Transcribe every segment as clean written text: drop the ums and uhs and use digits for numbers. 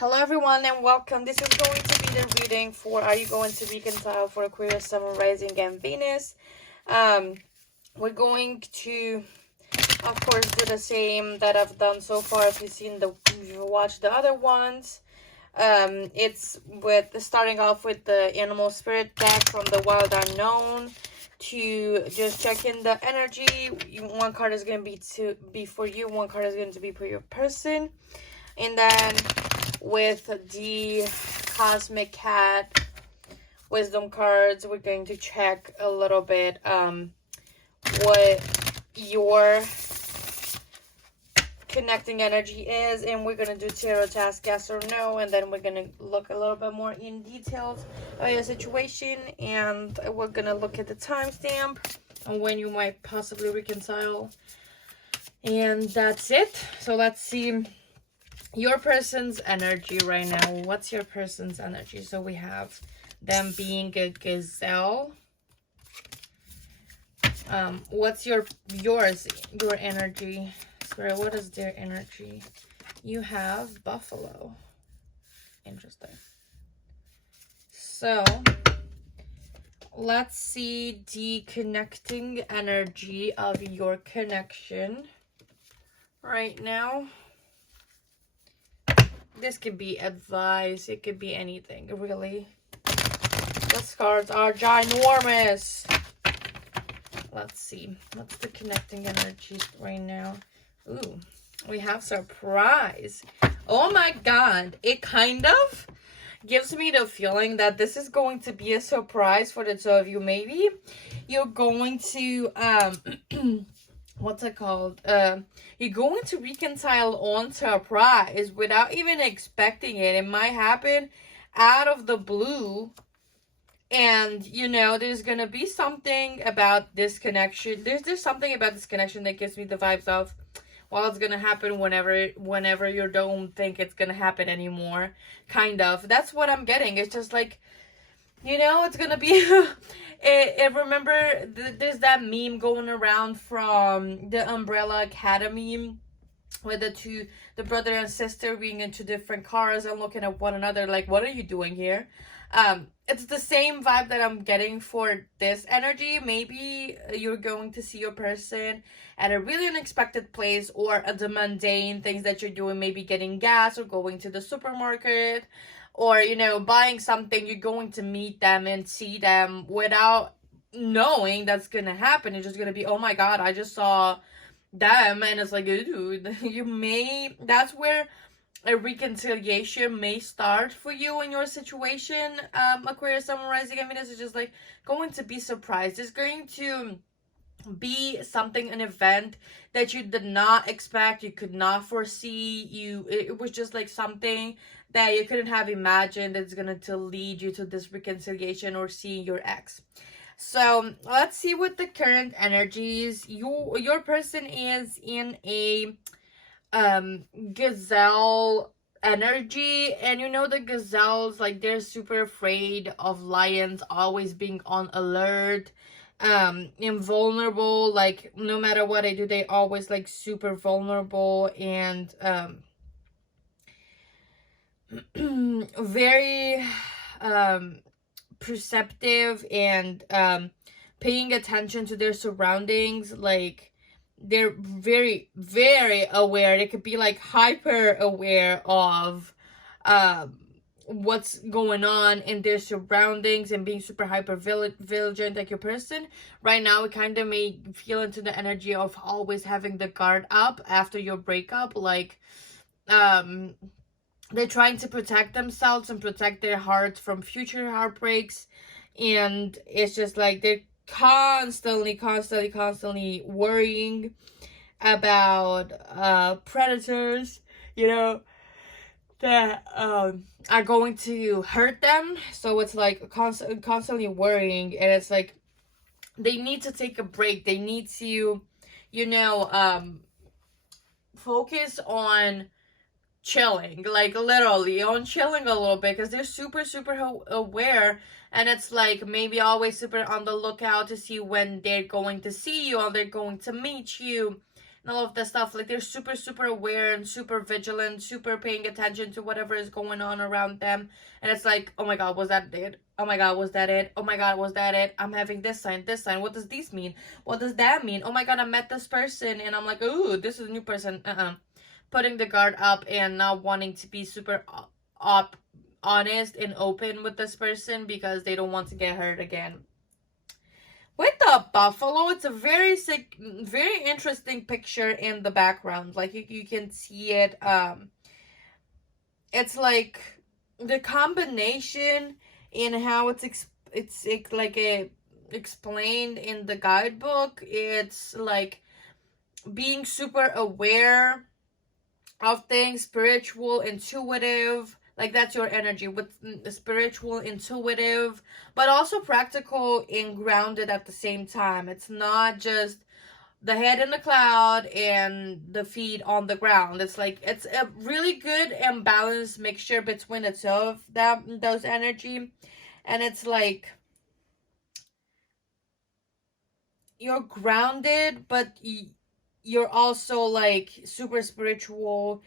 Hello everyone and welcome. This is going to be the reading for Are You Going to Reconcile for Aquarius, Sun, Rising, and Venus. We're going to, of course, do the same that I've done so far. If you've watched the other ones, it's with starting off with the Animal Spirit deck from the Wild Unknown to just check in the energy. One card is going to be for you. One card is going to be for your person, and then with the Cosmic Cat Wisdom cards, we're going to check a little bit what your connecting energy is, and we're going to do tarot task yes or no, and then we're going to look a little bit more in details of your situation, and we're going to look at the timestamp and when you might possibly reconcile, and that's it. So let's see your person's energy right now. What's your person's energy? So we have them being a gazelle. What's your energy? Sorry, what is their energy? You have buffalo. Interesting. So let's see the connecting energy of your connection right now. This could be advice. It could be anything, really. These cards are ginormous. Let's see. What's the connecting energy right now? Ooh, we have surprise. Oh my god. It kind of gives me the feeling that this is going to be a surprise for the two of you. Maybe you're going to what's it called? You're going to reconcile on surprise without even expecting it. It might happen out of the blue. And, you know, there's going to be something about this connection. There's something about this connection that gives me the vibes of, well, it's going to happen whenever you don't think it's going to happen anymore. Kind of. That's what I'm getting. It's just like, you know, it's going to be... Remember, there's that meme going around from the Umbrella Academy with the brother and sister being in two different cars and looking at one another like, what are you doing here? It's the same vibe that I'm getting for this energy. Maybe you're going to see your person at a really unexpected place, or at the mundane things that you're doing, maybe getting gas or going to the supermarket, or, you know, buying something. You're going to meet them and see them without knowing that's gonna happen. It's just gonna be, oh my god, I just saw them, and it's like, dude, that's where a reconciliation may start for you in your situation. Aquarius, Sun, Rising, and Venus is just like going to be surprised. It's going to be something, an event that you did not expect, you could not foresee. It was just like something that you couldn't have imagined that's going to lead you to this reconciliation or seeing your ex. So let's see what the current energies. Your person is in a gazelle energy, and you know the gazelles, like, they're super afraid of lions, always being on alert, invulnerable. Like, no matter what they do, they always like super vulnerable and very perceptive and paying attention to their surroundings. Like, they're very, very aware. They could be like hyper aware of what's going on in their surroundings and being super hyper vigilant. Like, your person right now, it kind of may feel into the energy of always having the guard up after your breakup. Like, they're trying to protect themselves and protect their hearts from future heartbreaks. And it's just like they're constantly worrying about predators, you know, that are going to hurt them. So it's like constantly worrying, and it's like they need to take a break. They need to, you know, focus on chilling, like literally on chilling a little bit, because they're super aware, and it's like maybe always super on the lookout to see when they're going to see you or they're going to meet you. and all of that stuff. Like they're super, super aware and super vigilant, super paying attention to whatever is going on around them. And it's like, oh my God, was that it? Oh my God, was that it? Oh my God, was that it? I'm having this sign, this sign. What does this mean? What does that mean? Oh my God, I met this person and I'm like, ooh, this is a new person. Putting the guard up and not wanting to be super honest and open with this person because they don't want to get hurt again. With the buffalo, it's a very sick, very interesting picture in the background. Like you can see it. It's like the combination in how it's like explained in the guidebook. It's like being super aware of things, spiritual, intuitive. Like that's your energy with the spiritual, intuitive, but also practical and grounded at the same time. It's not just the head in the cloud and the feet on the ground. It's like it's a really good and balanced mixture between the two of those energy. And it's like you're grounded, but you're also like super spiritual.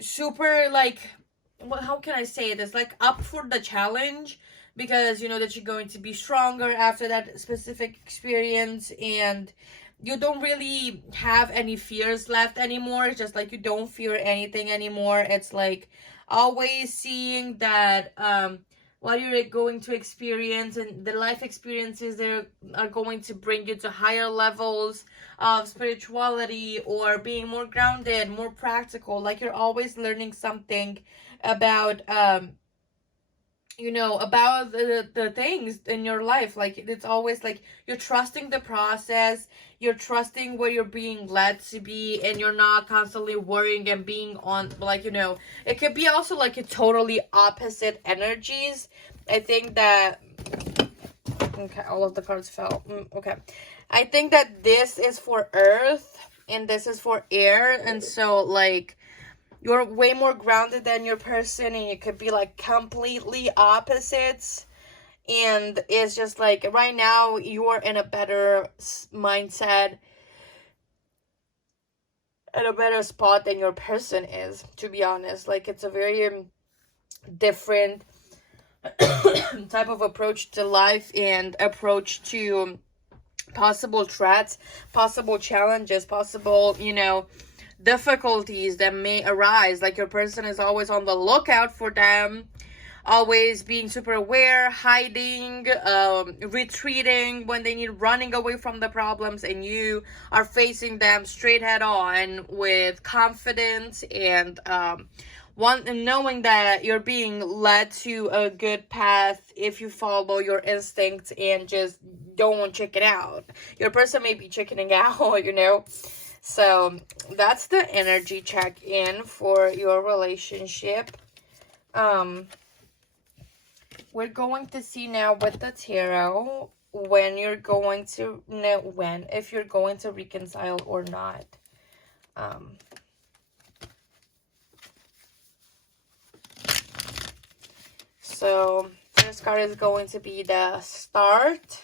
Super like, well, how can I say this, like up for the challenge, because you know that you're going to be stronger after that specific experience, and you don't really have any fears left anymore. It's just like you don't fear anything anymore. It's like always seeing that what you're going to experience and the life experiences there are going to bring you to higher levels of spirituality or being more grounded, more practical. Like you're always learning something about you know, about the things in your life. Like it's always like you're trusting the process, you're trusting where you're being led to be, and you're not constantly worrying and being on, like, you know, it could be also like a totally opposite energies. I think that, okay, all of the cards fell. Okay, I think that this is for earth and this is for air, and so like you're way more grounded than your person, and you could be like completely opposites. And it's just like right now you're in a better mindset and a better spot than your person is, to be honest. Like it's a very different type of approach to life and approach to possible threats, possible challenges, possible, you know, difficulties that may arise. Like your person is always on the lookout for them, always being super aware, hiding, retreating when they need, running away from the problems, and you are facing them straight head on with confidence and knowing that you're being led to a good path if you follow your instincts and just don't check it out. Your person may be chickening out, you know. So that's the energy check-in for your relationship. We're going to see now with the tarot when you're going to know if you're going to reconcile or not. So this card is going to be the start,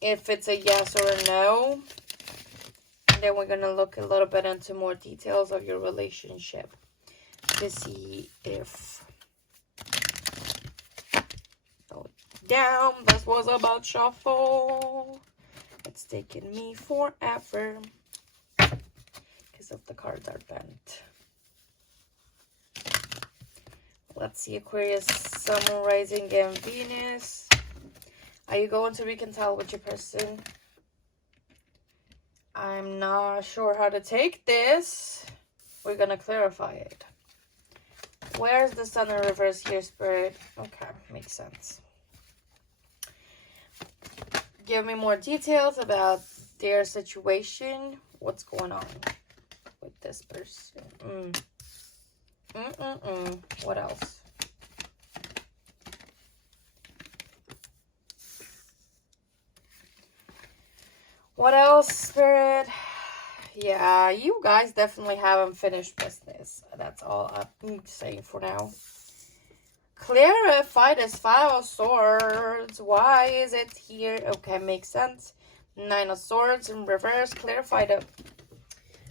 if it's a yes or a no. And then we're going to look a little bit into more details of your relationship to see if... Oh, down. This was about shuffle. It's taken me forever because of the cards are bent. Let's see, Aquarius, Sun, Rising, and Venus. Are you going to reconcile with your person? I'm not sure how to take this. We're going to clarify it. Where's the Sun in reverse here, Spirit? Okay, makes sense. Give me more details about their situation. What's going on with this person? What else? What else, Spirit? Yeah, you guys definitely haven't finished business. That's all I'm saying for now. Clarify this Five of Swords. Why is it here? Okay, makes sense. Nine of Swords in reverse. Clarify the...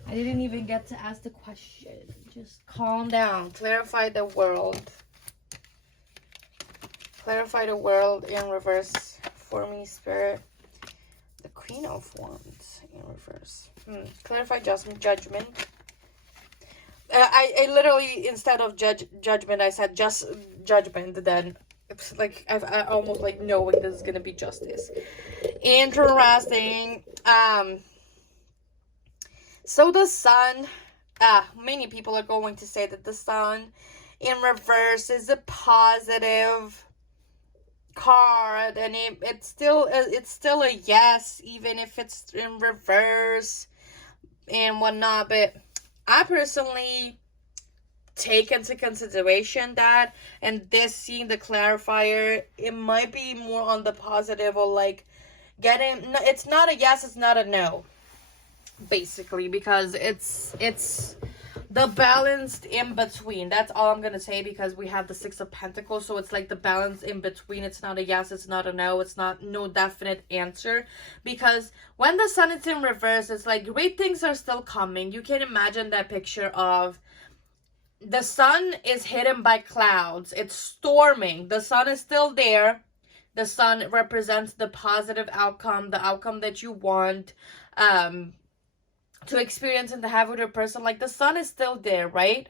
I didn't even get to ask the question. Just calm down. Clarify the world. Clarify the world in reverse for me, Spirit. The Queen of Wands in reverse. Clarify judgment. I literally, instead of judgment, I said just judgment. Then it's like I almost like knowing this is gonna be justice. Interesting. So the Sun. Many people are going to say that the Sun in reverse is a positive card, and it's still a yes, even if it's in reverse and whatnot. But I personally take into consideration that, and this seeing the clarifier, it might be more on the positive, or like getting, it's not a yes, it's not a no, basically, because it's the balanced in between. That's all I'm gonna say, because we have the Six of Pentacles, so it's like the balance in between. It's not a yes, it's not a no, it's not no definite answer, because when the Sun is in reverse, it's like great things are still coming. You can imagine that picture of the Sun is hidden by clouds, it's storming, the Sun is still there. The Sun represents the positive outcome, the outcome that you want to experience and to have with your person. Like the Sun is still there, right?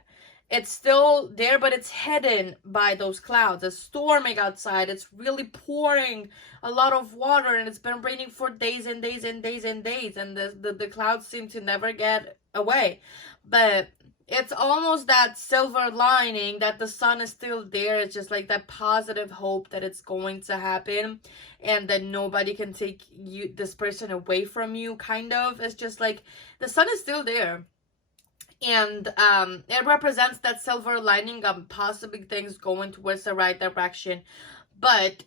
It's still there, but it's hidden by those clouds. It's storming outside. It's really pouring a lot of water, and it's been raining for days and days and days and days, and the clouds seem to never get away. But it's almost that silver lining that the Sun is still there. It's just like that positive hope that it's going to happen, and that nobody can take this person away from you, kind of. It's just like the Sun is still there, and it represents that silver lining of possibly things going towards the right direction. But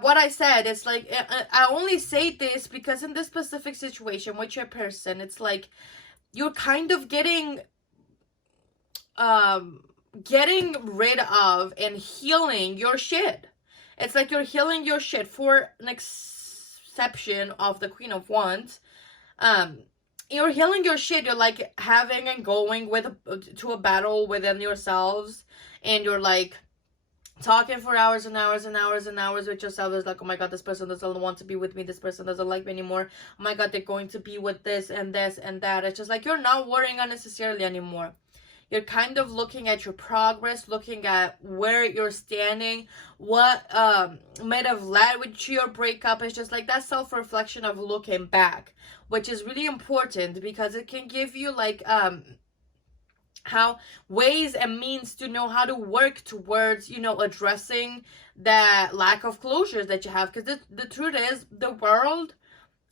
what I said is like, I only say this because in this specific situation with your person, it's like you're kind of getting rid of and healing your shit. It's like you're healing your shit, for an exception of the Queen of Wands. You're healing your shit. You're like having and going to a battle within yourselves, and you're like talking for hours and hours and hours and hours with yourself. It's like, oh my god, this person doesn't want to be with me, this person doesn't like me anymore, oh my god, they're going to be with this and this and that. It's just like you're not worrying unnecessarily anymore. You're kind of looking at your progress, looking at where you're standing, what might have led to your breakup. It's just like that self-reflection of looking back, which is really important, because it can give you like how ways and means to know how to work towards, you know, addressing that lack of closure that you have. Because the truth is, the world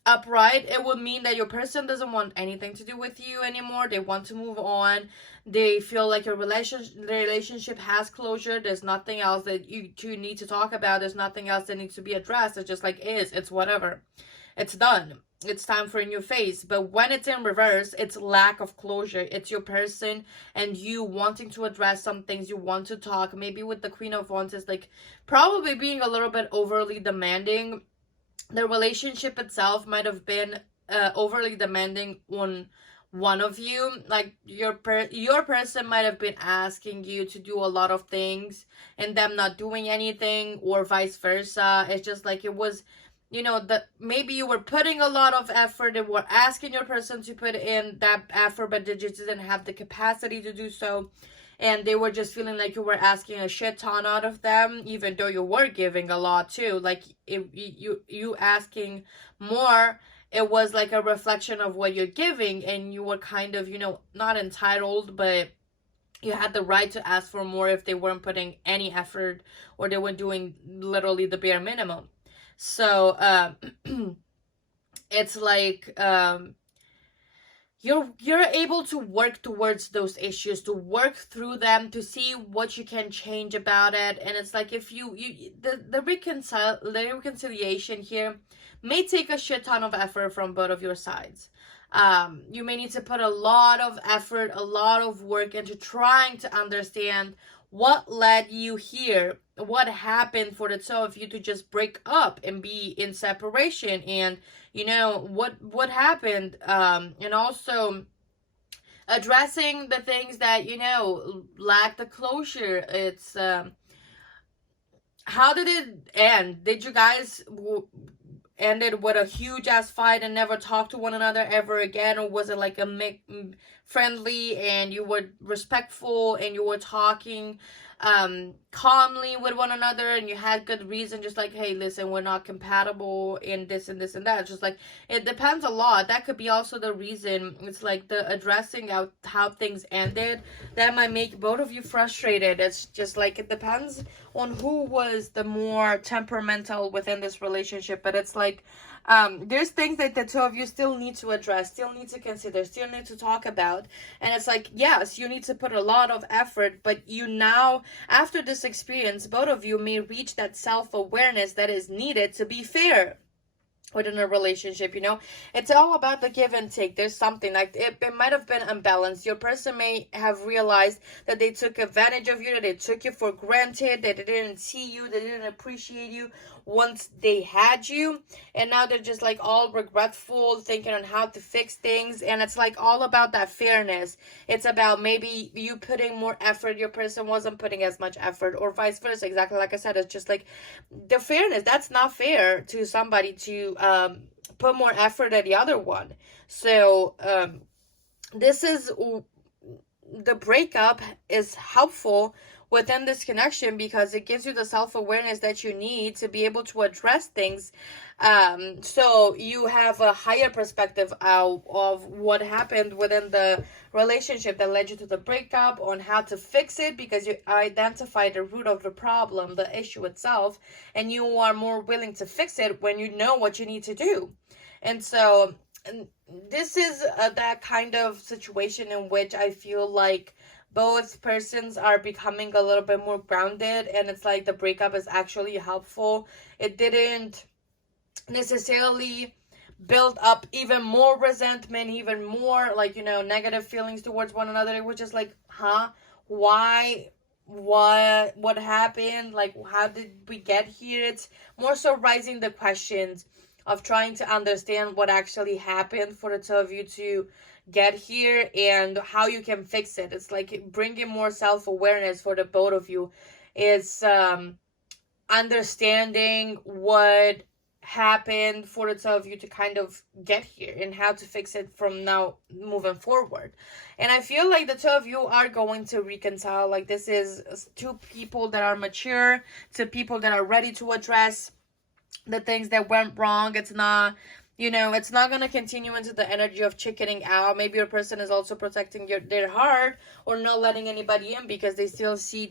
upright, it would mean that your person doesn't want anything to do with you anymore. They want to move on. They feel like your relationship has closure. There's nothing else that you two need to talk about. There's nothing else that needs to be addressed. It's just like it's whatever. It's done. It's time for a new phase. But when it's in reverse, it's lack of closure. It's your person and you wanting to address some things. You want to talk. Maybe with the Queen of Wands, is like probably being a little bit overly demanding. The relationship itself might have been overly demanding on one of you. Like your person might have been asking you to do a lot of things and them not doing anything, or vice versa. It's just like it was, you know, that maybe you were putting a lot of effort and were asking your person to put in that effort, but they just didn't have the capacity to do so. And they were just feeling like you were asking a shit ton out of them, even though you were giving a lot too. Like if you asking more, it was like a reflection of what you're giving, and you were kind of, you know, not entitled, but you had the right to ask for more if they weren't putting any effort, or they weren't doing literally the bare minimum. So it's like you're able to work towards those issues, to work through them, to see what you can change about it. And it's like if the reconciliation here may take a shit ton of effort from both of your sides. You may need to put a lot of effort, a lot of work into trying to understand what led you here? What happened for the two of you to just break up and be in separation? And what happened? And also addressing the things that lack the closure. It's how did it end? Did you guys ended with a huge ass fight and never talked to one another ever again, or was it like a friendly and you were respectful and you were talking calmly with one another and you had good reason, just like, hey, listen, we're not compatible in this and this and that? It's just like, it depends a lot. That could be also the reason. It's like the addressing out how things ended that might make both of you frustrated. It's just like, it depends on who was the more temperamental within this relationship. But it's like, there's things that the two of you still need to address, still need to consider, still need to talk about. And it's like, yes, you need to put a lot of effort, but you now, after this experience, both of you may reach that self-awareness that is needed to be fair within a relationship. It's all about the give and take. There's something like it might have been unbalanced. Your person may have realized that they took advantage of you, that they took you for granted, that they didn't see you, they didn't appreciate you once they had you, and now they're just like all regretful, thinking on how to fix things. And it's like all about that fairness. It's about maybe you putting more effort, your person wasn't putting as much effort, or vice versa. Exactly like I said, it's just like the fairness. That's not fair to somebody to put more effort than the other one. So this is the breakup is helpful within this connection because it gives you the self-awareness that you need to be able to address things. So you have a higher perspective of what happened within the relationship that led you to the breakup, on how to fix it, because you identify the root of the problem, the issue itself, and you are more willing to fix it when you know what you need to do. And so this is that kind of situation in which I feel like both persons are becoming a little bit more grounded, and it's like the breakup is actually helpful. It didn't necessarily build up even more resentment, even more like negative feelings towards one another. It was just like, why, what happened, like how did we get here? It's more so raising the questions of trying to understand what actually happened for the two of you to get here and how you can fix it. It's like bringing more self-awareness for the both of you. It's understanding what happened for the two of you to kind of get here and how to fix it from now moving forward. And I feel like the two of you are going to reconcile. Like this is two people that are mature, two people that are ready to address the things that went wrong. It's not it's not going to continue into the energy of chickening out. Maybe your person is also protecting their heart, or not letting anybody in because they still see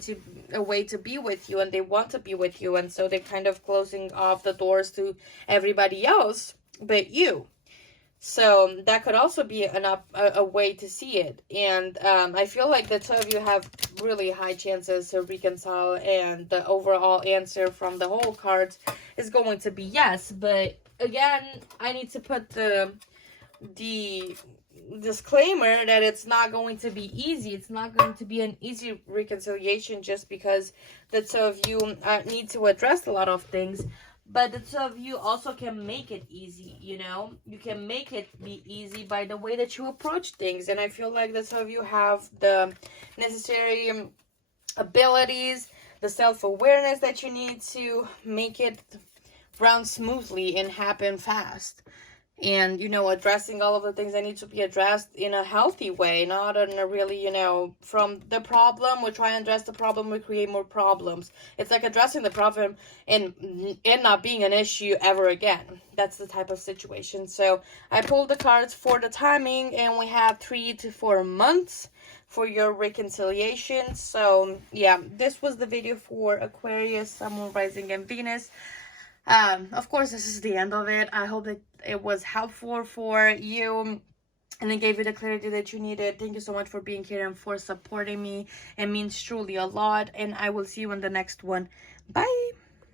a way to be with you and they want to be with you. And so they're kind of closing off the doors to everybody else but you. So that could also be a way to see it. And I feel like the two of you have really high chances to reconcile. And the overall answer from the whole cards is going to be yes. But again, I need to put the disclaimer that it's not going to be easy. It's not going to be an easy reconciliation just because the two of you need to address a lot of things. But the two of you also can make it easy, You can make it be easy by the way that you approach things. And I feel like the two of you have the necessary abilities, the self-awareness that you need to make it run smoothly and happen fast. And, addressing all of the things that need to be addressed in a healthy way, not in a really, from the problem, we try and address the problem, we create more problems. It's like addressing the problem and it not being an issue ever again. That's the type of situation. So I pulled the cards for the timing, and we have 3 to 4 months for your reconciliation. So, yeah, this was the video for Aquarius, Sun, Moon, Rising, and Venus. Of course, this is the end of it. I hope that it was helpful for you and it gave you the clarity that you needed. Thank you so much for being here and for supporting me. It means truly a lot, and I will see you in the next one. Bye.